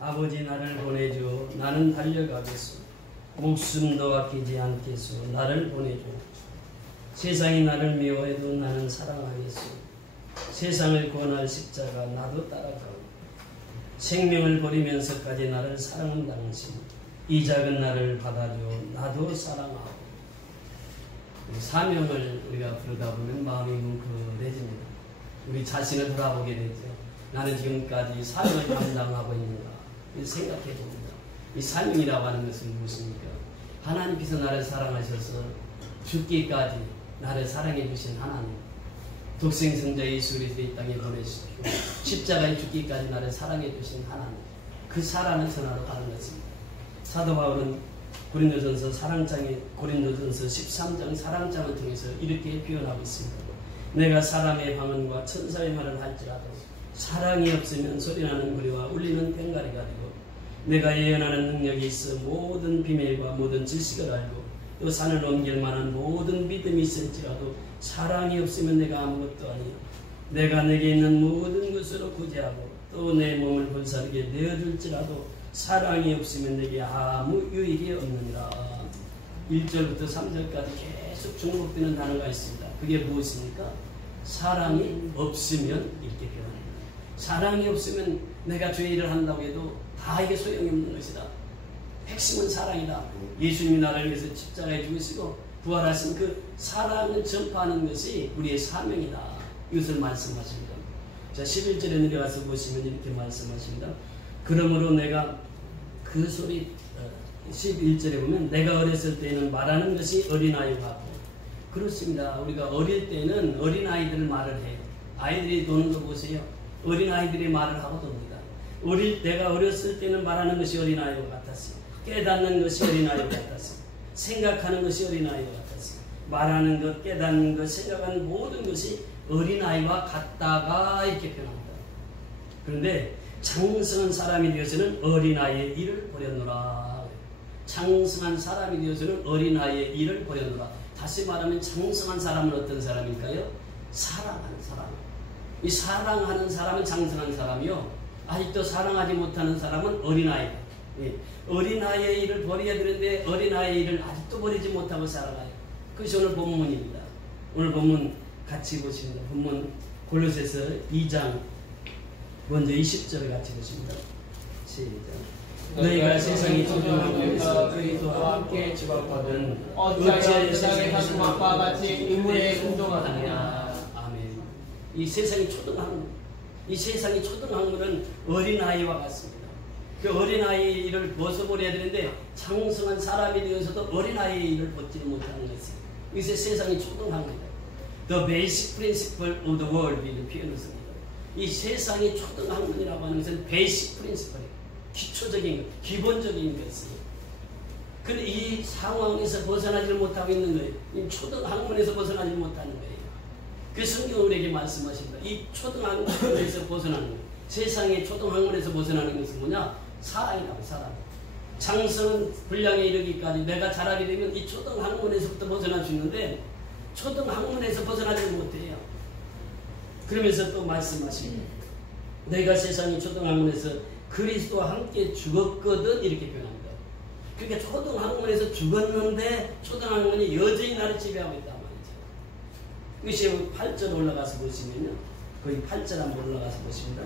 아버지 나를 보내줘. 나는 달려가겠소. 목숨도 아끼지 않겠소. 나를 보내줘. 세상이 나를 미워해도 나는 사랑하겠소. 세상을 구원할 십자가 나도 따라가고 생명을 버리면서까지 나를 사랑한 당신 이 작은 나를 받아줘. 나도 사랑하고. 사명을 우리가 부르다 보면 마음이 뭉클해집니다. 우리 자신을 돌아보게 되죠. 나는 지금까지 사명을 감당하고 있는가 생각해 봅니다. 이 사명이라고 하는 것은 무엇입니까? 하나님께서 나를 사랑하셔서 죽기까지 나를 사랑해 주신 하나님, 독생성자 예수 그리스도 이 땅에 보내시고 십자가에 죽기까지 나를 사랑해 주신 하나님, 그 사랑을 전하러 가는 것입니다. 사도 바울은 고린도전서 13장 사랑장을 통해서 이렇게 표현하고 있습니다. 내가 사람의 방언과 천사의 말을 할지라도 사랑이 없으면 소리나는 구리와 울리는 꽹과리가 되고 내가 예언하는 능력이 있어 모든 비밀과 모든 지식을 알고 또 산을 넘길 만한 모든 믿음이 있을지라도 사랑이 없으면 내가 아무것도 아니요 내가 내게 있는 모든 것으로 구제하고 또 내 몸을 불사르게 내어줄지라도 사랑이 없으면 내게 아무 유익이 없느니라. 1절부터 3절까지 계속 중복되는 단어가 있습니다. 그게 무엇입니까? 사랑이 없으면 이렇게 표현합니다. 사랑이 없으면 내가 죄일을 한다고 해도 다 이게 소용이 없는 것이다. 핵심은 사랑이다. 예수님이 나를 위해서 십자가에 죽으시고 부활하신 그 사랑을 전파하는 것이 우리의 사명이다. 이것을 말씀하십니다. 자, 11절에 내려가서 보시면 이렇게 말씀하십니다. 그러므로 내가 그 소리 11절에 보면 내가 어렸을 때는 말하는 것이 어린아이 같고 그렇습니다. 우리가 어릴 때는 어린아이들 말을 해요. 아이들이 노는 거 보세요. 어린아이들이 말을 하고 돕니다. 내가 어렸을 때는 말하는 것이 어린아이와 같았어요. 깨닫는 것이 어린아이와 같았어요. 생각하는 것이 어린아이와 같았어요. 말하는 것, 깨닫는 것, 생각하는 모든 것이 어린아이와 같다가 이렇게 표현합니다. 그런데 장성한 사람이 되어서는 어린아이의 일을 버렸노라. 장성한 사람이 되어서는 어린아이의 일을 버렸노라. 다시 말하면 장성한 사람은 어떤 사람일까요? 사랑하는 사람. 이 사랑하는 사람은 장성한 사람이요. 아직도 사랑하지 못하는 사람은 어린아이. 예. 어린아이의 일을 버려야 되는데 어린아이의 일을 아직도 버리지 못하고 살아가요. 그것이 오늘 본문입니다. 오늘 본문 같이 보십니다. 본문 골로새서 2장 먼저 20절을 같이 보십니다. 시작. 너희가 세상이 조종하면서 그리스도와 함께 집합하든 어찌하여 세상에서 주막과 같이 인물에 순종하느냐. 아멘. 이 세상이 초등학문, 이 세상이 초등학문은 어린아이와 같습니다. 그 어린아이를 벗어버려야 되는데 장성한 사람이 되어서도 어린아이의 일을 벗지를 못하는 것이에요. 이것이 세상이 초등학문이다. The basic principle of the world 이런 표현을 씁니다. 이 세상이 초등학문이라고 하는 것은 basic principle, 기초적인 것, 기본적인 것이에요. 그런데 이 상황에서 벗어나지 못하고 있는 거예요. 이 초등학문에서 벗어나지 못하는 거예요. 그 성경은 우리에게 말씀하십니다. 이 초등학문에서 벗어나는 거예요. 세상의 초등학문에서 벗어나는 것은 뭐냐? 사랑이라고. 사랑. 장성 분량에 이르기까지 내가 자라게 되면 이 초등학문에서부터 벗어날 수 있는데 초등학문에서 벗어나지 못해요. 그러면서 또 말씀하십니다. 내가 세상의 초등학문에서 그리스도와 함께 죽었거든 이렇게 표현합니다. 그러니까 초등학문에서 죽었는데 초등학문이 여전히 나를 지배하고 있단 말이죠. 이것이 8절 올라가서 보시면요. 거의 8절 한번 올라가서 보십니다.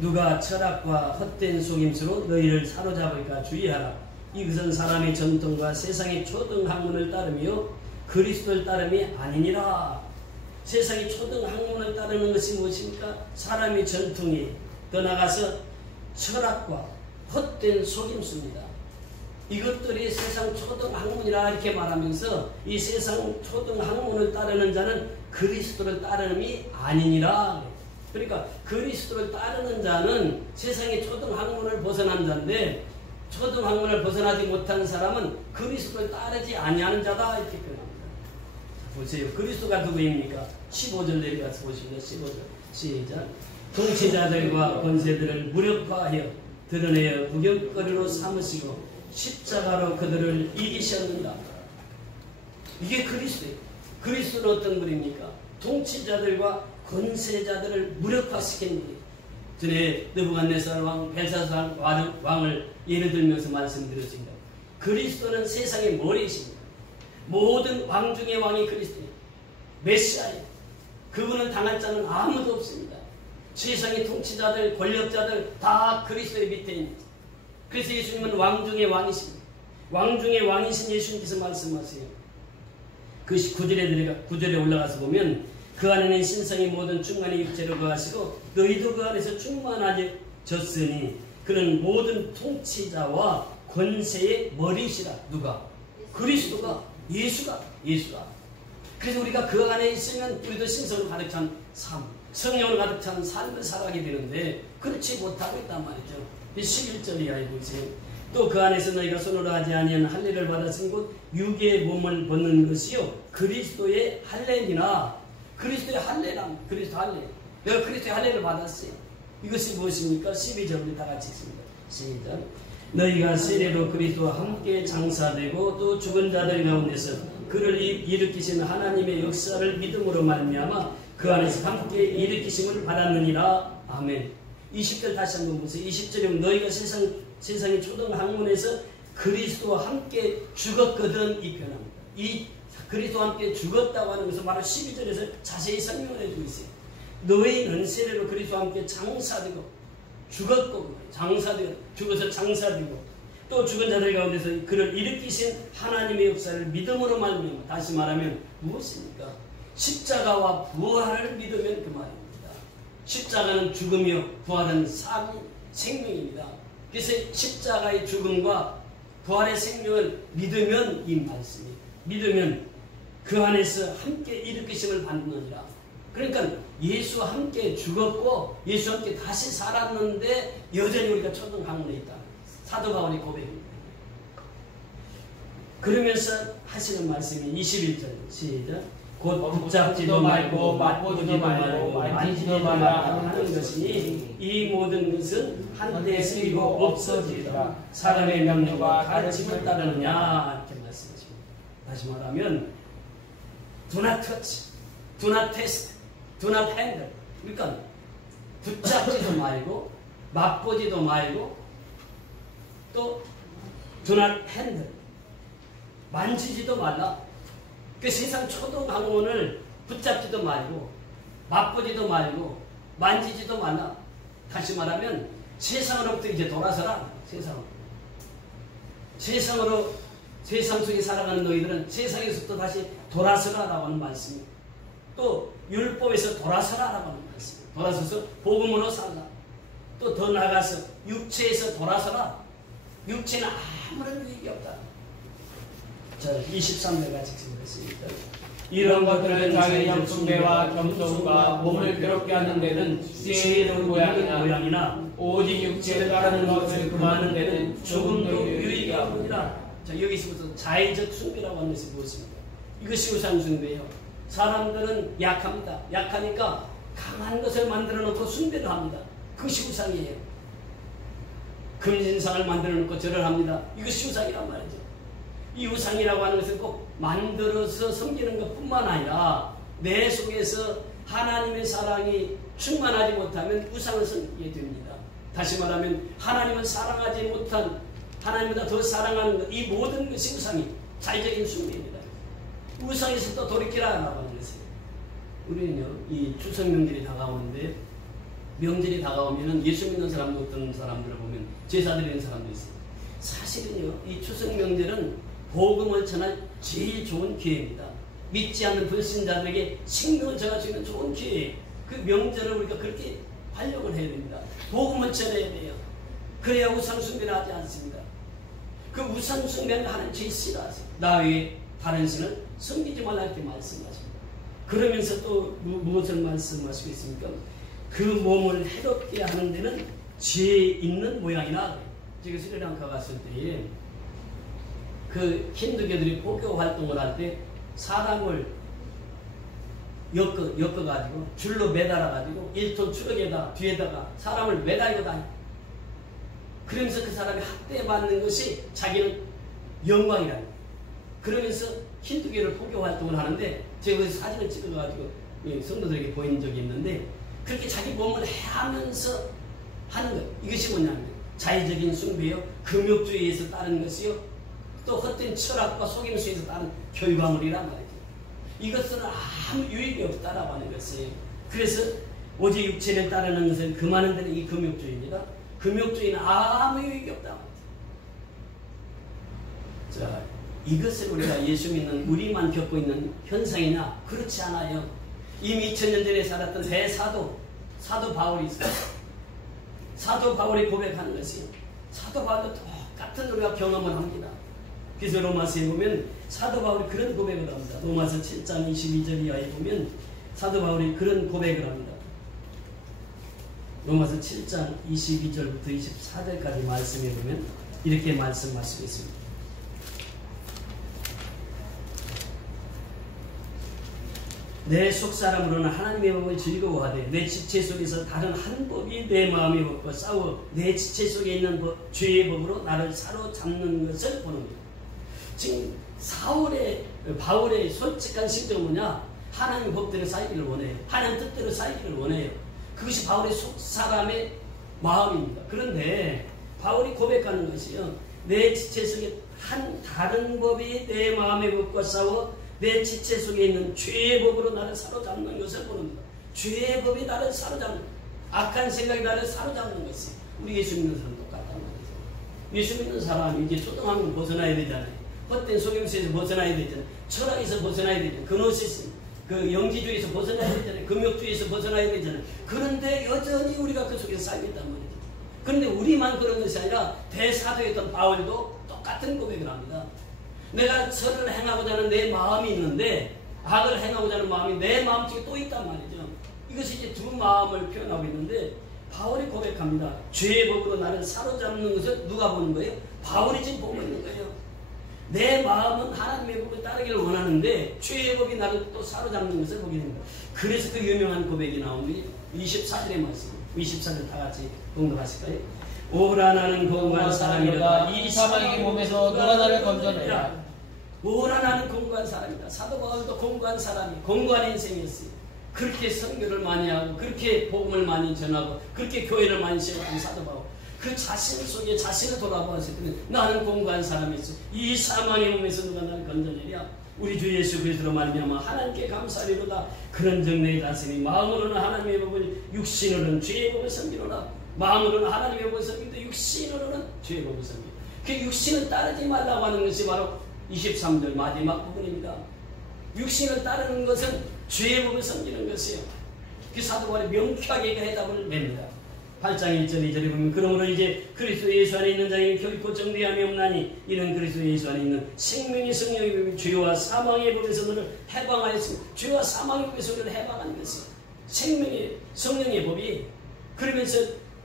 누가 철학과 헛된 속임수로 너희를 사로잡을까 주의하라. 이것은 사람의 전통과 세상의 초등학문을 따르며 그리스도를 따름이 아니니라. 세상의 초등학문을 따르는 것이 무엇입니까? 사람의 전통이 더 나가서 철학과 헛된 속임수입니다. 이것들이 세상 초등학문이라 이렇게 말하면서 이 세상 초등학문을 따르는 자는 그리스도를 따름이 아니니라. 그러니까 그리스도를 따르는 자는 세상의 초등학문을 벗어난 자인데 초등학문을 벗어나지 못한 사람은 그리스도를 따르지 아니하는 자다 이렇게 표현합니다. 보세요. 그리스도가 누구입니까? 15절 내려가서 보십니다. 15절 시작. 통치자들과 권세들을 무력화하여 드러내어 구경거리로 삼으시고 십자가로 그들을 이기셨는다. 이게 그리스도예요. 그리스도는 어떤 분입니까? 통치자들과 권세자들을 무력화시킨 분이에요. 전에 느부갓네살 왕, 벨사살 왕을 예를 들면서 말씀드렸습니다. 그리스도는 세상의 머리이십니다. 모든 왕 중의 왕이 그리스도예요. 메시아예요. 그분을 당할 자는 아무도 없습니다. 세상의 통치자들, 권력자들 다 그리스도의 밑에 있습니다. 그래서 예수님은 왕 중의 왕이십니다. 왕 중의 왕이신 예수님께서 말씀하세요. 그 9절에 올라가서 보면 그 안에는 신성의 모든 충만의 육체로 거하시고 너희도 그 안에서 충만하셨으니 그는 모든 통치자와 권세의 머리시라. 누가? 그리스도가, 예수가. 그래서 우리가 그 안에 있으면 우리도 신성으로 가득 찬 삶, 성령으로 가득 찬 삶을 살아가게 되는데 그렇지 못하고 있단 말이죠. 11절이 알고 있어요. 또 그 안에서 너희가 손으로 하지 아니한 할례를 받았으니 곧 육의 몸을 벗는 것이요 그리스도의 할례니라. 그리스도의 할례랍니다. 그리스도 할례. 내가 그리스도의 할례를 받았어요. 이것이 무엇입니까? 12절 우리 다 같이 읽습니다. 시작. 너희가 세례로 그리스도와 함께 장사되고 또 죽은 자들 가운데서 그를 일으키신 하나님의 역사를 믿음으로 말미암아 그 안에서 함께 일으키심을 받았느니라. 아멘. 20절 다시 한번 보세요. 20절이면 너희가 세상의 초등 학문에서 그리스도와 함께 죽었거든 이 표현합니다. 이 그리스도와 함께 죽었다고 하는 것을 바로 12절에서 자세히 설명을 해주고 있어요. 너희는 세례로 그리스도와 함께 장사되고 죽었고 장사되고 죽어서 장사되고 또 죽은 자들 가운데서 그를 일으키신 하나님의 역사를 믿음으로 말미암아. 다시 말하면 무엇입니까? 십자가와 부활을 믿으면 그 말입니다. 십자가는 죽음이요 부활은 삶이 생명입니다. 그래서 십자가의 죽음과 부활의 생명을 믿으면 이 말씀이 믿으면 그 안에서 함께 일으키심을 받느니라. 그러니까 예수와 함께 죽었고 예수와 함께 다시 살았는데 여전히 우리가 초등학문에 있다. 사도 바울의 고백입니다. 그러면서 하시는 말씀이 21절 시작. 곧 붙잡지도 말고 맛보지도 말고 만지지도 말라 하는 것이니 이 모든 것은 한때 쓰이고 없어지리라. 사람의 명령과 가르침을 따르느냐 이렇게 말씀하십니다. 다시 말하면 do not touch, do not test, do not handle. 그러니까 붙잡지도 말고 맛보지도 말고 또 do not handle, 만지지도 말라. 그 세상 초등학문을 붙잡지도 말고 맛보지도 말고 만지지도 말라. 다시 말하면 세상으로부터 이제 돌아서라. 세상으로 세상 속에 살아가는 너희들은 세상에서부터 다시 돌아서라라고 하는 말씀이 또 율법에서 돌아서라라고 하는 말씀. 돌아서서 복음으로 살라. 또 더 나아가서 육체에서 돌아서라. 육체는 아무런 유익이 없다. 자, 23절 같이 읽겠습니다. 이런 것들은 자기의 숭배와 겸손과 몸을 괴롭게 하는 데는 지혜로운 모양이나 오직 육체를 따르는 것을 금하는 데는 조금도 유익이 없느니라. 자, 여기서부터 자의적 숭배라고 하는 것이 무엇입니까? 이것이 우상 숭배예요. 사람들은 약합니다. 약하니까 강한 것을 만들어 놓고 숭배를 합니다. 그것이 우상이에요. 금신상을 만들어 놓고 절을 합니다. 이것이 우상이란 말이죠. 이 우상이라고 하는 것은 꼭 만들어서 섬기는 것뿐만 아니라 내 속에서 하나님의 사랑이 충만하지 못하면 우상을 섬기게 됩니다. 다시 말하면 하나님은 사랑하지 못한 하나님보다 더 사랑하는 것, 이 모든 것이 우상이 자의적인 숭배입니다. 우상에서 또 돌이키라라고 하는 것이에요. 우리는요, 이 추석 명절이 다가오는데 명절이 다가오면은 예수 믿는 사람도 어떤 사람들을 보면 제사 드리는 사람도 있어요. 사실은요, 이 추석 명절은 복음을 전할 제일 좋은 기회입니다. 믿지 않는 불신자들에게 생명을 전할 수 있는 좋은 기회예요. 그 명절을 우리가 그렇게 활용을 해야 됩니다. 복음을 전해야 돼요. 그래야 우상숭배를 하지 않습니다. 그 우상숭배는 하나님 제일 싫어하세요. 나 외에 다른 신을 섬기지 말라 이렇게 말씀하십니다. 그러면서 또 무엇을 말씀하시고 있습니까? 그 몸을 해롭게 하는 데는 죄 있는 모양이나. 제가 스리랑카 갔을 때에 그 힌두교들이 포교 활동을 할 때 사람을 엮어가지고 줄로 매달아가지고 1톤 트럭에다 뒤에다가 사람을 매달고 다니. 그러면서 그 사람이 학대받는 것이 자기는 영광이라는. 그러면서 힌두교를 포교 활동을 하는데 제가 거기서 사진을 찍어가지고 성도들에게 보인 적이 있는데 그렇게 자기 몸을 해하면서 하는 것. 이것이 뭐냐면 자의적인 숭배요, 금욕주의에서 따른 것이요, 또 헛된 철학과 속임수에서 따른 결과물이란 말이죠. 이것은 아무 유익이 없다라고 하는 것이에요. 그래서 오직 육체를 따르는 것은 금하는 데는 이 금욕주의입니다. 금욕주의는 아무 유익이 없다. 자, 이것을 우리가 예수 믿는 우리만 겪고 있는 현상이냐? 그렇지 않아요. 이미 2000년 전에 살았던 사도 바울이 있어요. 사도 바울이 고백하는 것이, 사도 바울도 똑같은 우리가 경험을 합니다. 그래서 로마서에 보면 사도 바울이 그런 고백을 합니다. 로마서 7장 22절 이하에 보면 사도 바울이 그런 고백을 합니다. 로마서 7장 22절부터 24절까지 말씀해 보면 이렇게 말씀하시고 있습니다. 내 속사람으로는 하나님의 법을 즐거워하되 내 지체 속에서 다른 한 법이 내 마음의 법과 싸워 내 지체 속에 있는 죄의 법으로 나를 사로잡는 것을 보는 거예요. 지금 바울의 솔직한 심정은 뭐냐? 하나님 법대로 살기를 원해요. 하나님 뜻대로 살기를 원해요. 그것이 바울의 속사람의 마음입니다. 그런데 바울이 고백하는 것이요, 내 지체 속에 다른 법이 내 마음의 법과 싸워 내 지체 속에 있는 죄의 법으로 나를 사로잡는 것을 보는다. 죄의 법이 나를 사로잡는, 악한 생각이 나를 사로잡는 것이 우리 예수 믿는 사람 똑같단 말이죠. 예수 믿는 사람이 이제 초등학교 벗어나야 되잖아요. 헛된 속임수에서 벗어나야 되잖아요. 철학에서 벗어나야 되잖아요. 근호시스, 영지주의에서 벗어나야 되잖아요. 금욕주의에서 벗어나야 되잖아요. 그런데 여전히 우리가 그 속에서 살고 있단 말이죠. 그런데 우리만 그런 것이 아니라 대사도였던 바울도 똑같은 고백을 합니다. 내가 선을 행하고자 하는 내 마음이 있는데 악을 행하고자 하는 마음이 내 마음 속에 또 있단 말이죠. 이것이 이제 두 마음을 표현하고 있는데 바울이 고백합니다. 죄의 법으로 나를 사로잡는 것을 누가 보는 거예요? 바울이 지금 보고 있는 거예요. 내 마음은 하나님의 법을 따르기를 원하는데 죄의 법이 나를 또 사로잡는 것을 보게 됩니다. 그래서 그 유명한 고백이 나오는 24절의 말씀, 24절 다 같이 공독하실까요? 오라 나는 공고한 사람이로다. 이 사망의 몸에서 누가 나를 건져내라. 오라 나는 공고한 사람이다. 사도 바울도 공고한 사람이, 공고한 인생이었어요. 그렇게 선교를 많이 하고 그렇게 복음을 많이 전하고 그렇게 교회를 많이 세웠던 사도 바울, 그 자신 속에 자신을 돌아보았을 때는 나는 공고한 사람이었어. 이 사망의 몸에서 누가 나를 건져내랴. 우리 주 예수 그리스도로 말미암아 하나님께 감사하리로다. 그런 정내에 다스니 마음으로는 하나님의 법을, 육신으로는 죄의 법을 섬기노라. 마음으로는 하나님의 법을 섬기는데 육신으로는 죄의 법을 섬기고, 그 육신을 따르지 말라고 하는 것이 바로 23절 마지막 부분입니다. 육신을 따르는 것은 죄의 법을 섬기는 것이에요. 그 사도 바울이 명쾌하게 그 해답을 냅니다. 8장 1절 2절에 보면 그러므로 이제 그리스도 예수 안에 있는 자에게 결코 정죄함이 없나니 이는 그리스도 예수 안에 있는 생명의 성령의 법이 죄와 사망의 법에서 너를 해방하였습니다. 죄와 사망의 법에서 너를 해방하는 것이에요. 생명의 성령의 법이. 그러면서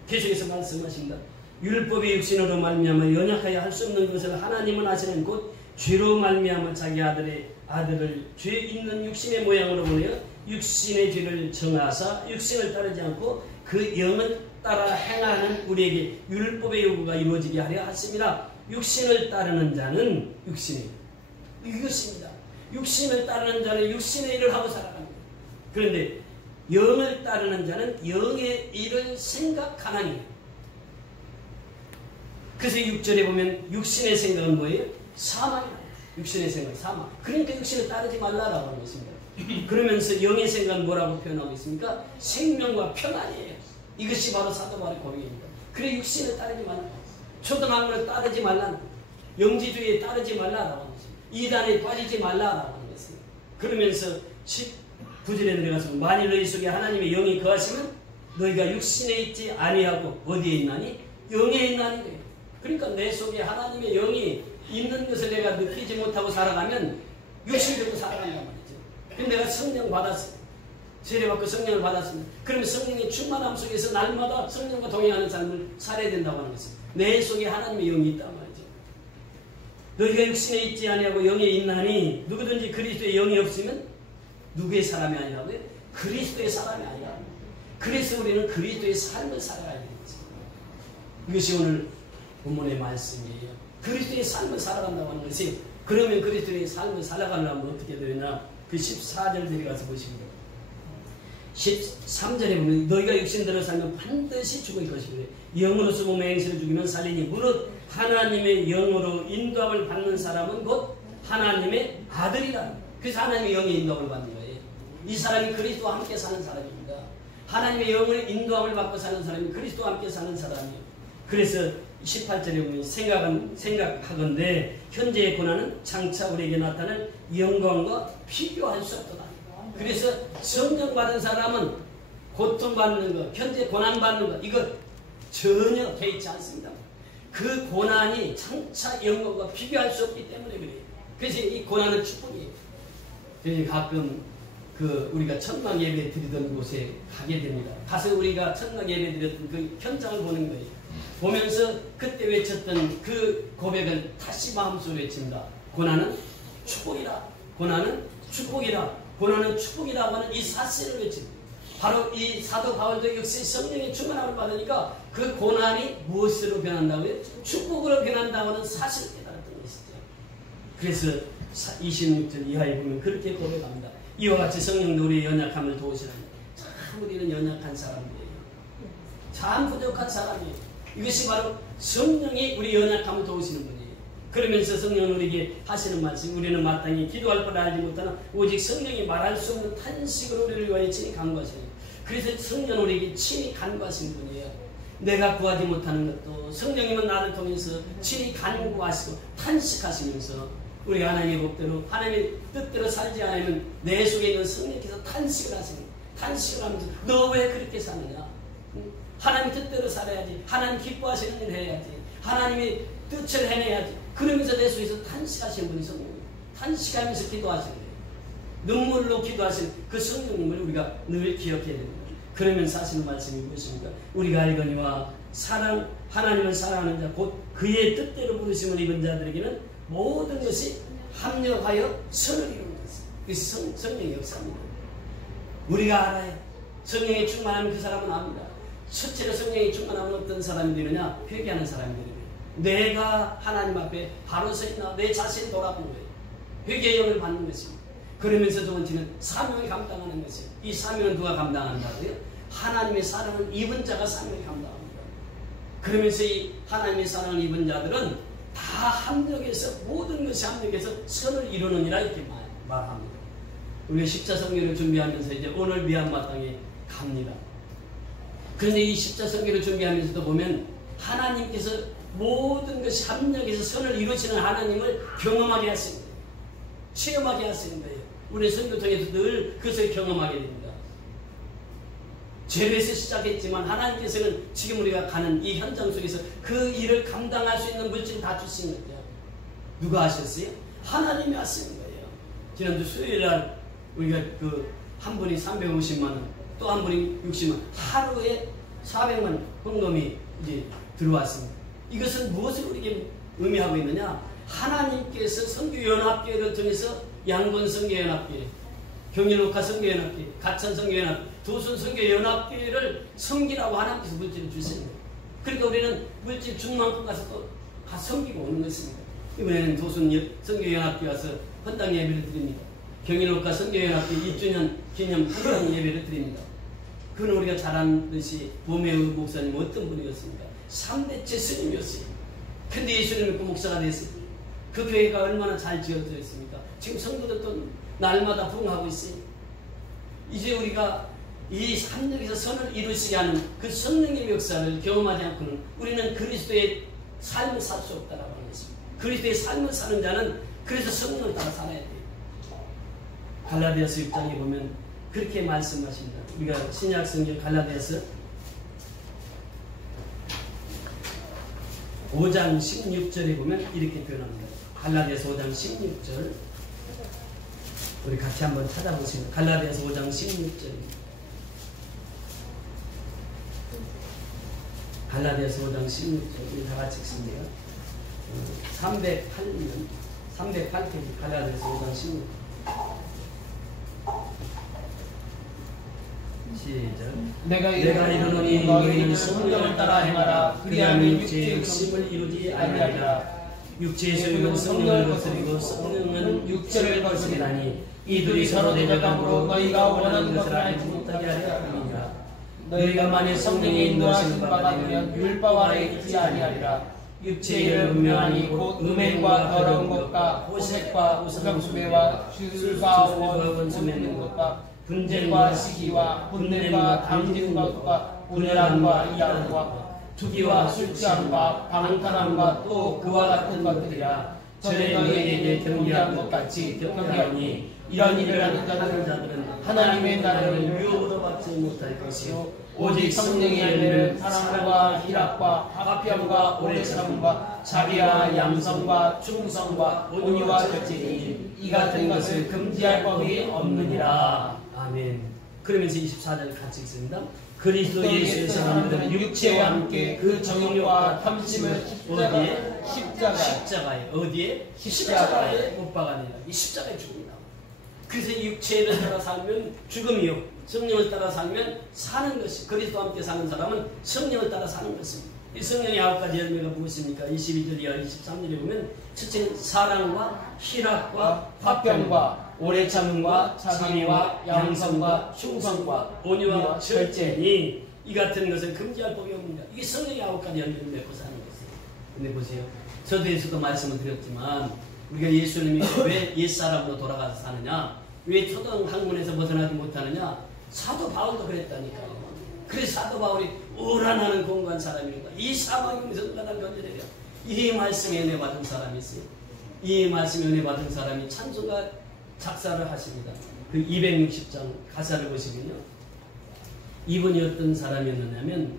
계속해서 말씀하십니다. 율법의 육신으로 말미암아 연약하여 할 수 없는 것을 하나님은 하시는 곧 죄로 말미암아 자기 아들을 죄 있는 육신의 모양으로 보내어 육신의 죄를 정하사 육신을 따르지 않고 그 영을 따라 행하는 우리에게 율법의 요구가 이루어지게 하려 하십니다. 육신을 따르는 자는 육신의 이것입니다. 육신을 따르는 자는 육신의 일을 하고 살아갑니다. 그런데 영을 따르는 자는 영의 일을 생각하는 일. 그래서 6절에 보면 육신의 생각은 뭐예요? 사망이에요. 육신의 생각이 사망. 그러니까 육신을 따르지 말라라고 하는 것입니다. 그러면서 영의 생각은 뭐라고 표현하고 있습니까? 생명과 평안이에요. 이것이 바로 사도 바울의 고백입니다. 그래 육신을 따르지 말라. 초등학문을 따르지 말라. 영지주의에 따르지 말라라고 하는 것입니다. 이단에 빠지지 말라라고 하는 것입니다. 그러면서 19절에 내려가서 만일 너희 속에 하나님의 영이 거하시면 너희가 육신에 있지 아니하고 어디에 있나니? 영에 있나니. 그러니까 내 속에 하나님의 영이 있는 것을 내가 느끼지 못하고 살아가면 육신적으로 살아간단 말이죠. 근데 내가 성령 받았어요. 세례받고 성령을 받았습니다. 그러면 성령의 충만함 속에서 날마다 성령과 동행하는 삶을 살아야 된다고 하는 것입니다. 내 속에 하나님의 영이 있단 말이죠. 너희가 육신에 있지 아니하고 영에 있나니 누구든지 그리스도의 영이 없으면 누구의 사람이 아니라고요? 그리스도의 사람이 아니라. 그래서 우리는 그리스도의 삶을 살아가야 되는 거죠. 이것이 오늘 본문의 말씀이에요. 그리스도의 삶을 살아간다고 하는 것이, 그러면 그리스도의 삶을 살아가려면 어떻게 되느냐? 그 14절 내려가서 보십니다. 13절에 보면 너희가 육신대로 살면 반드시 죽을 것이고 영으로서 몸의 행실을 죽이면 살리니 무릇 하나님의 영으로 인도함을 받는 사람은 곧 하나님의 아들이라. 그래서 하나님의 영의 인도함을 받는 거예요. 이 사람이 그리스도와 함께 사는 사람입니다. 하나님의 영을 인도함을 받고 사는 사람이 그리스도와 함께 사는 사람이에요. 그래서 18절에 보면 생각하건대 현재의 고난은 장차 우리에게 나타날 영광과 비교할 수 없도다. 그래서 성령 받은 사람은 고통받는 것, 현재 고난받는 것, 이거 전혀 개의치 않습니다. 그 고난이 장차 영광과 비교할 수 없기 때문에 그래요. 그래서 이 고난은 축복이에요. 그래서 가끔 우리가 천막 예배 드리던 곳에 가게 됩니다. 가서 우리가 천막 예배 드렸던 그 현장을 보는 거예요. 보면서 그때 외쳤던 그 고백을 다시 마음속으로 외칩니다. 고난은 축복이라. 고난은 축복이라. 고난은 축복이라고 하는 이 사실을 외칩니다. 바로 이 사도 바울도 역시 성령의 충만함을 받으니까 그 고난이 무엇으로 변한다고요? 축복으로 변한다고 하는 사실을 깨달았던 것이죠. 그래서 26절 이하에 보면 그렇게 고백합니다. 이와 같이 성령도 우리의 연약함을 도우시라니. 참 우리는 연약한 사람들이에요. 참 부족한 사람이에요. 이것이 바로 성령이 우리 연약함을 도우시는 분이에요. 그러면서 성령은 우리에게 하시는 말씀, 우리는 마땅히 기도할 걸 알지 못하나 오직 성령이 말할 수 없는 탄식으로 우리를 위하여 친히 간구하시니. 그래서 성령은 우리에게 친히 간구하시는 분이에요. 내가 구하지 못하는 것도 성령님은 나를 통해서 친히 간구하시고 탄식하시면서 우리가 하나님의 법대로 하나님의 뜻대로 살지 않으면 내 속에 있는 성령께서 탄식을 하시는 거예요. 탄식을 하면서 너 왜 그렇게 사느냐? 하나님 뜻대로 살아야지. 하나님 기뻐하시는 일을 해야지. 하나님의 뜻을 해내야지. 그러면서 내 속에서 탄식하시는 분이 성령님. 탄식하면서 기도하시는 거예요. 눈물로 기도하시는 그 성령님을 우리가 늘 기억해야 됩니다. 그러면서 하시는 말씀이 무엇입니까? 우리가 알거니와 하나님을 사랑하는 자 곧 그의 뜻대로 부르심을 입은 자들에게는 모든 것이 합력하여 선을 이루는 것입니다. 그것이 성령의 역사입니다. 우리가 알아야 성령의 충만하면 그 사람은 압니다. 첫째로 성령의 충만하면 어떤 사람이 되느냐? 회개하는 사람이 되는 거예요. 내가 하나님 앞에 바로 서 있나? 내 자신을 돌아보는 거예요. 회개의 영을 받는 것입니다. 그러면서 두 번째는 사명을 감당하는 것이에요. 이 사명은 누가 감당한다고요? 하나님의 사랑을 입은 자가 사명을 감당합니다. 그러면서 이 하나님의 사랑을 입은 자들은 다 합력해서 모든 것이 합력해서 선을 이루느니라 이렇게 말합니다. 우리가 십자성경을 준비하면서 이제 오늘 미얀마 땅에 갑니다. 그런데 이 십자성경을 준비하면서도 보면 하나님께서 모든 것이 합력해서 선을 이루시는 하나님을 경험하게 하시는 거예요. 체험하게 하시는 거예요. 우리 선교 통해서 늘 그것을 경험하게 됩니다. 죄에서 시작했지만 하나님께서는 지금 우리가 가는 이 현장 속에서 그 일을 감당할 수 있는 물질 다 주신 거죠. 누가 하셨어요? 하나님이 하시는 거예요. 지난주 수요일날 우리가 한 분이 350만 원, 또 한 분이 60만 원, 하루에 400만 헌금이 이제 들어왔습니다. 이것은 무엇을 우리에게 의미하고 있느냐? 하나님께서 선교연합교회를 통해서 양곤 선교연합교회, 경일녹화 선교연합교회, 가천 선교연합교회, 도순 선교연합교회를 섬기라고 하나님께서 물질을 주시는 거예요. 그러니까 우리는 물질 준 만큼 가서 또 다 섬기고 오는 것입니다. 이번에는 도순 선교연합교회 와서 헌당 예배를 드립니다. 경일녹화 선교연합교회 2주년 기념 헌당 예배를 드립니다. 그건 우리가 잘 아듯이 보메우 목사님 어떤 분이었습니까? 3대째 스님이었어요. 근데 예수님 믿고 목사가 됐어요. 그 교회가 얼마나 잘 지어져 있습니까? 지금 성도들도 날마다 부흥하고 있어요. 이제 우리가 이 삼력에서 선을 이루시게 하는 그 성령의 역사를 경험하지 않고는 우리는 그리스도의 삶을 살 수 없다라고 하는 것입니다. 그리스도의 삶을 사는 자는 그래서 성령을 따라 살아야 돼요. 갈라디아서 6장에 보면 그렇게 말씀하십니다. 우리가 신약 성경 갈라디아서 5장 16절에 보면 이렇게 표현합니다. 갈라디아서 5장 16절 우리 같이 한번 찾아보시면 갈라디아서 5장 16절입니다. 갈라디아서 5장 16절 우리 다 같이 읽습니다. 308페이지 갈라디아서 5장 16절 시작. 내가 이르노니 너희는 성령을 따라 행하라. 그리하면 육체의 욕심을 이루지 아니하리라. 육체의 소유는 성령을 거스리고 성령은 육체를 거스리라니 이들이 서로 대적함으로 너희가 원하는 것을 알지 못하게 하려 함이니라. 너희가 만일 성령의 인도하시는 바가 되면 율법 아래 있지 아니하리라. 육체의 일은 분명하니 곧 음행과 더러운 것과 호색과 우상숭배와 술과 원수맺는 것과 분쟁과 시기와 분냄과 담진과 분열함과 이함과 투기와 술취함과 방탕함과 또 그와 같은 것들이라. 전에 너희에게 경계한 것 같이 경계하니 이런 일을 하는 자들은 하나님의 나라를 유업으로 받지 못할 것이요 오직 성령의 열매는 사랑과 희락과 화평과 오래참음과 자비와 양성과 충성과 온유와 절제니 이 같은 것을 금지할 법이 없느니라. 아멘. 그러면서 24절 같이 읽습니다. 그리스도 예수의 사람들은 육체와 함께 그 정욕과 탐심을 십자가에 어디에? 십자가에 못 박아내라. 이 십자가에 죽습니다. 그래서 이 육체를 따라 살면 죽음이요, 성령을 따라 살면 사는 것이, 그리스도와 함께 사는 사람은 성령을 따라 사는 것입니다. 이 성령의 9가지 열매가 무엇입니까? 22절 이하 23절에 보면 첫째는 사랑과 희락과 화평과 오래 참음과 자비와 양성과 충성과 온유와 절제니 이 같은 것을 금지할 법이 없느니라. 이게 성령의 9가지 열매를 맺고 사는 것이에요. 근데 보세요. 저도에서도 말씀을 드렸지만 우리가 예수님이 왜 옛사람으로 돌아가서 사느냐, 왜 초등 학문에서 벗어나지 못하느냐, 사도 바울도 그랬다니까요. 그래서 사도 바울이 우란하는 공부한 사람이니까 이 사망에서 얼마나 건져내려. 이 말씀에 은혜 받은 사람이 있어요. 이 말씀에 은혜 받은 사람이 찬송가 작사를 하십니다. 그 260장 가사를 보시면요, 이분이 어떤 사람이었느냐면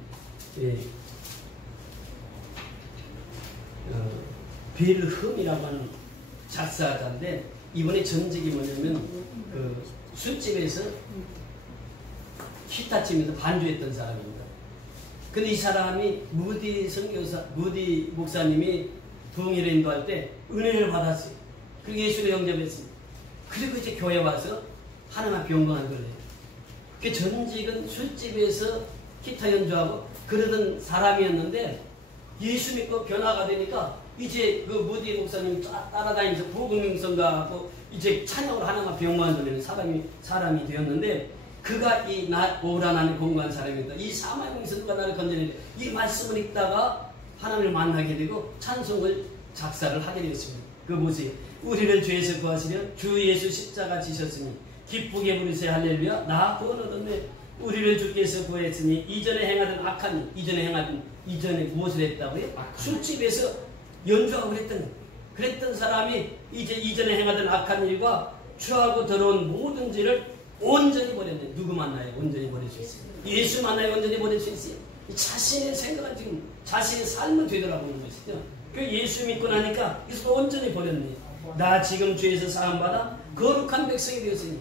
빌흠이라고 하는 작사가인데, 이번에 전직이 뭐냐면 그 술집에서 기타 치면서 반주했던 사람입니다. 근데 이 사람이 무디 목사님이 부흥회를 인도할 때 은혜를 받았어요. 그리고 예수를 영접했습니다. 그리고 이제 교회 와서 하나님 앞에 영광을 돌려요. 그 전직은 술집에서 기타 연주하고 그러던 사람이었는데 예수 믿고 변화가 되니까 이제 그 무디 목사님 따라다니면서 복음성가하고 이제 찬양으로 하나님 앞에 영광을 돌리는 사람이 되었는데, 그가 이 오라나는 공부한 사람이었다. 이 사망에서 누가 나를 건져내냐, 이 말씀을 읽다가 하나님을 만나게 되고 찬송을 작사를 하게 되었습니다. 그 보세요. 우리를 죄에서 구하시려 주 예수 십자가 지셨으니 기쁘게 부르세 할렐루야. 나 구원 얻었네. 우리를 주께서 구했으니 이전에 행하던 이전에 무엇을 했다고요? 술집에서 연주하고 그랬던 사람이 이제 이전에 행하던 악한 일과 취하고 더러운 모든 죄를 온전히 버렸네. 누구 만나요? 온전히 버릴 수 있어요. 예수 만나요? 온전히 버릴 수 있어요. 자신의 생각은 지금 자신의 삶을 되돌아보는 것이죠. 그 예수 믿고 나니까 그래서 온전히 버렸네. 나 지금 죄에서 사함받아 거룩한 백성이 되었으니.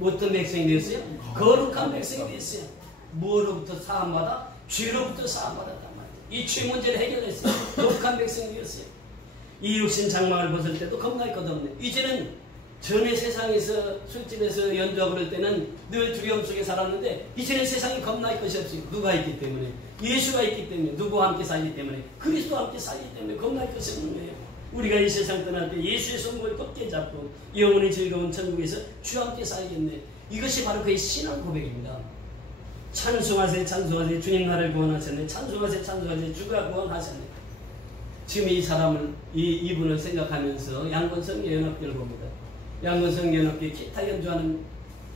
어떤 백성이 되었어요? 거룩한 백성이 되었어요. 뭐로부터 사함받아? 죄로부터 사함받았단 말이에요. 이 죄 문제를 해결했어요. 거룩한 백성이 되었어요. 이 육신 장막을 벗을 때도 겁날 것 없네. 이제는 전에 세상에서 술집에서 연주하고 그럴 때는 늘 두려움 속에 살았는데 이제는 세상에 겁날 것이 없어요. 누가 있기 때문에, 예수가 있기 때문에, 누구와 함께 살기 때문에, 그리스도와 함께 살기 때문에 겁날 것이 없는 거예요. 우리가 이 세상 떠날 때 예수의 손목을 꺾게 잡고 영원히 즐거운 천국에서 주와 함께 살겠네. 이것이 바로 그의 신앙 고백입니다. 찬송하세요, 찬송하세요. 주님 나를 구원하셨네. 찬송하세요, 찬송하세요. 주가 구원하셨네. 지금 이 사람을, 이분을 생각하면서 양건성교연합교를 봅니다. 양건성교연합교에 기타 연주하는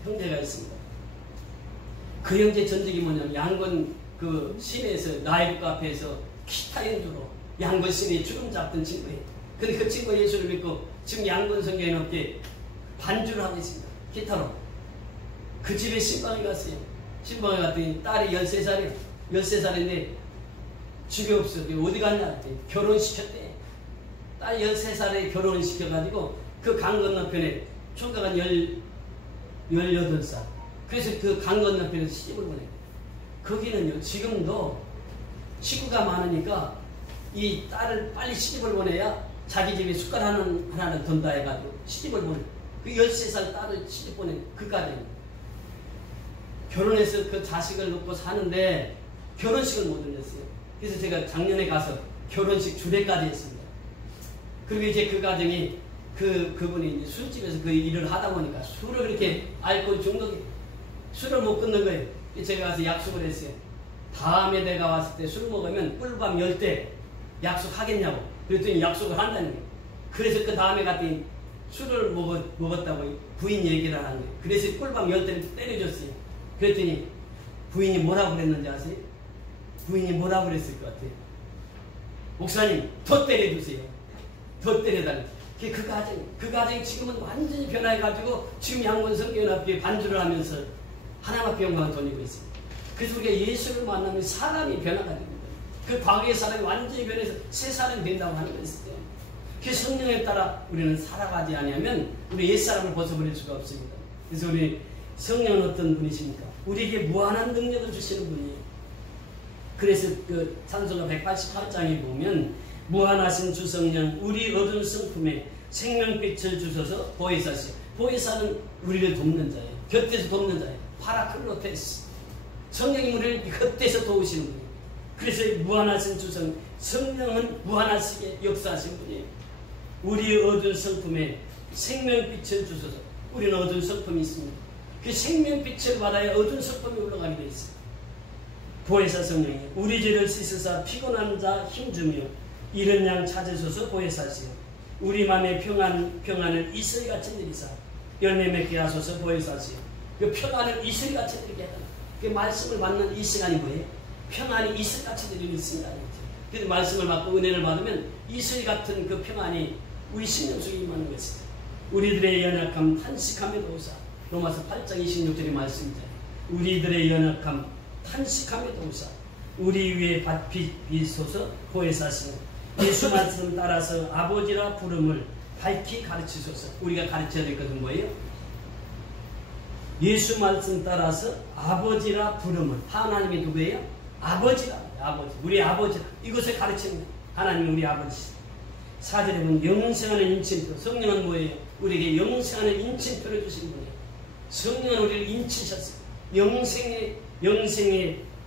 형제가 있습니다. 그 형제 전적이 뭐냐면 양건 그 시내에서 라이브 카페에서 기타 연주로 양건 시내에 주름 잡던 친구예요. 근데 그 친구가 예수를 믿고 지금 양건성교연합교에 반주를 하고 있습니다. 기타로. 그 집에 신방에 갔어요. 신방에 갔더니 딸이 13살이에요. 13살인데 집에 없어. 어디 갔냐 했더니 결혼시켰대. 딸 13살에 결혼을 시켜가지고 그 강 건너편에 총각 한 18살. 그래서 그 강 건너편에서 시집을 보내요. 거기는요, 지금도 식구가 많으니까 이 딸을 빨리 시집을 보내야 자기 집에 숟갈 하나는 던다 해가지고 시집을 보내요. 그 13살 딸을 시집 보내요. 그 가정이. 결혼해서 그 자식을 놓고 사는데 결혼식을 못 올렸어요. 그래서 제가 작년에 가서 결혼식 주례까지 했습니다. 그리고 이제 그 가정이 그분이 이제 술집에서 그 일을 하다 보니까 술을 그렇게 알코올 중독이 술을 못 끊는 거예요. 제가 가서 약속을 했어요. 다음에 내가 왔을 때 술 먹으면 꿀밤 10대 약속하겠냐고. 그랬더니 약속을 한다는 거예요. 그래서 그 다음에 갔더니 술을 먹었다고 부인 얘기를 하는 거예요. 그래서 꿀밤 10대를 때려줬어요. 그랬더니 부인이 뭐라고 그랬는지 아세요? 부인이 뭐라고 그랬을 것 같아요? 목사님, 더 때려주세요. 더 때려달라고. 그 가정이 지금은 완전히 변화해가지고 지금 양문 성경연합교회 반주를 하면서 하나님 앞에 영광을 돌리고 있습니다. 그래서 우리가 예수를 만나면 사람이 변화가 됩니다. 그 과거의 사람이 완전히 변해서 새 사람이 된다고 하는 것이죠. 그 성령에 따라 우리는 살아가지 않으면 우리 옛사람을 벗어버릴 수가 없습니다. 그래서 우리 성령은 어떤 분이십니까? 우리에게 무한한 능력을 주시는 분이에요. 그래서 그 찬송가 188장에 보면 무한하신 주성령 우리 얻은 성품에 생명빛을 주셔서 보혜사시오. 보혜사는 우리를 돕는 자예요. 곁에서 돕는 자예요. 파라클로테스. 성령이 우리를 곁에서 도우시는 분이에요. 그래서 무한하신 주성 성령은 무한하시게 역사하신 분이에요. 우리 얻은 성품에 생명빛을 주셔서 우리는 얻은 성품이 있습니다. 그 생명빛을 받아야 얻은 성품이 올라가게 되어 있어요. 보혜사 성령이 우리 죄를 씻으사 피곤한 자 힘주며 이른 양 찾으소서 보혜사시오. 우리 맘에 평안을 이슬같이 내리사 열매 맺게 하소서 보혜사시오. 그 평안을 이슬같이 내리게 하라. 그 말씀을 받는 이 시간이 뭐예요? 평안이 이슬같이 내리는 시간이죠. 그래서 말씀을 받고 은혜를 받으면 이슬 같은 그 평안이 우리 심령 속에 임하는 것이죠. 우리들의 연약함 탄식함에 도우사. 로마서 8장 26절의 말씀이죠. 우리들의 연약함 탄식함에 도우사. 우리 위에 비소서 보혜사시오. 예수 말씀 따라서 아버지라 부름을 밝히 가르치소서. 우리가 가르쳐야 될 것은 뭐예요? 예수 말씀 따라서 아버지라 부름을. 하나님이 누구예요? 아버지라. 아버지. 우리 아버지라. 이것을 가르치는 하나님은 우리 아버지. 4절에 보면 영생하는 인침표. 성령은 뭐예요? 우리에게 영생하는 인침표를 주신 분이에요. 성령은 우리를 인치셨어요.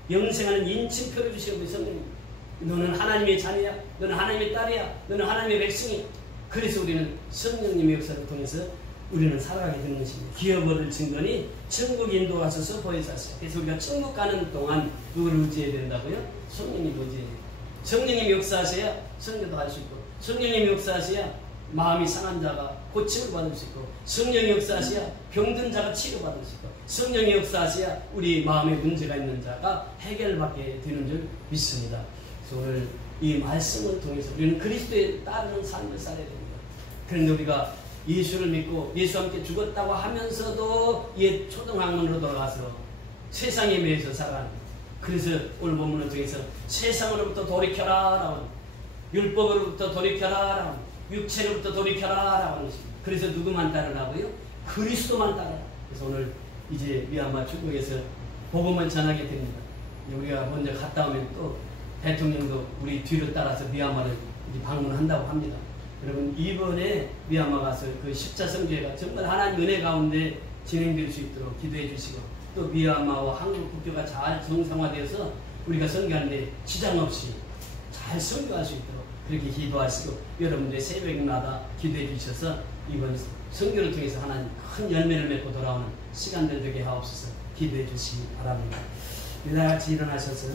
영생하는 인침표를 주신 분이 성령입니다. 너는 하나님의 자녀야. 너는 하나님의 딸이야. 너는 하나님의 백성이야. 그래서 우리는 성령님의 역사를 통해서 우리는 살아가게 되는 것입니다. 기업 얻을 증거니 천국 인도하셔서 보혜사시오. 그래서 우리가 천국 가는 동안 누구를 의지해야 된다고요? 성령님 의지해야 돼요. 성령님 역사하셔야 선교도 할 수 있고, 성령님 역사하셔야 마음이 상한 자가 고침을 받을 수 있고, 성령의 역사하셔야 병든 자가 치료받을 수 있고, 성령의 역사하셔야 우리 마음에 문제가 있는 자가 해결받게 되는 줄 믿습니다. 그래서 오늘 이 말씀을 통해서 우리는 그리스도에 따르는 삶을 살아야 됩니다. 그런데 우리가 예수를 믿고 예수와 함께 죽었다고 하면서도 옛 초등학문으로 돌아가서 세상에 매여서 살아가는 거예요. 그래서 오늘 본문을 통해서 세상으로부터 돌이켜라 라고, 율법으로부터 돌이켜라 라고, 육체로부터 돌이켜라 라고 하는 것입니다. 그래서 누구만 따르라고요? 그리스도만 따르라. 그래서 오늘 이제 미얀마 중국에서 복음을 전하게 됩니다. 우리가 먼저 갔다 오면 또 대통령도 우리 뒤를 따라서 미얀마를 이제 방문한다고 합니다. 여러분, 이번에 미얀마 가서 그 십자 성교회가 정말 하나님 은혜 가운데 진행될 수 있도록 기도해 주시고, 또 미얀마와 한국 국교가 잘 정상화되어서 우리가 선교하는데 지장 없이 잘 선교할 수 있도록 그렇게 기도하시고, 여러분들 새벽마다 기도해 주셔서 이번 선교를 통해서 하나님 큰 열매를 맺고 돌아오는 시간들 되게 하옵소서. 기도해 주시기 바랍니다. 우리 다 같이 일어나셔서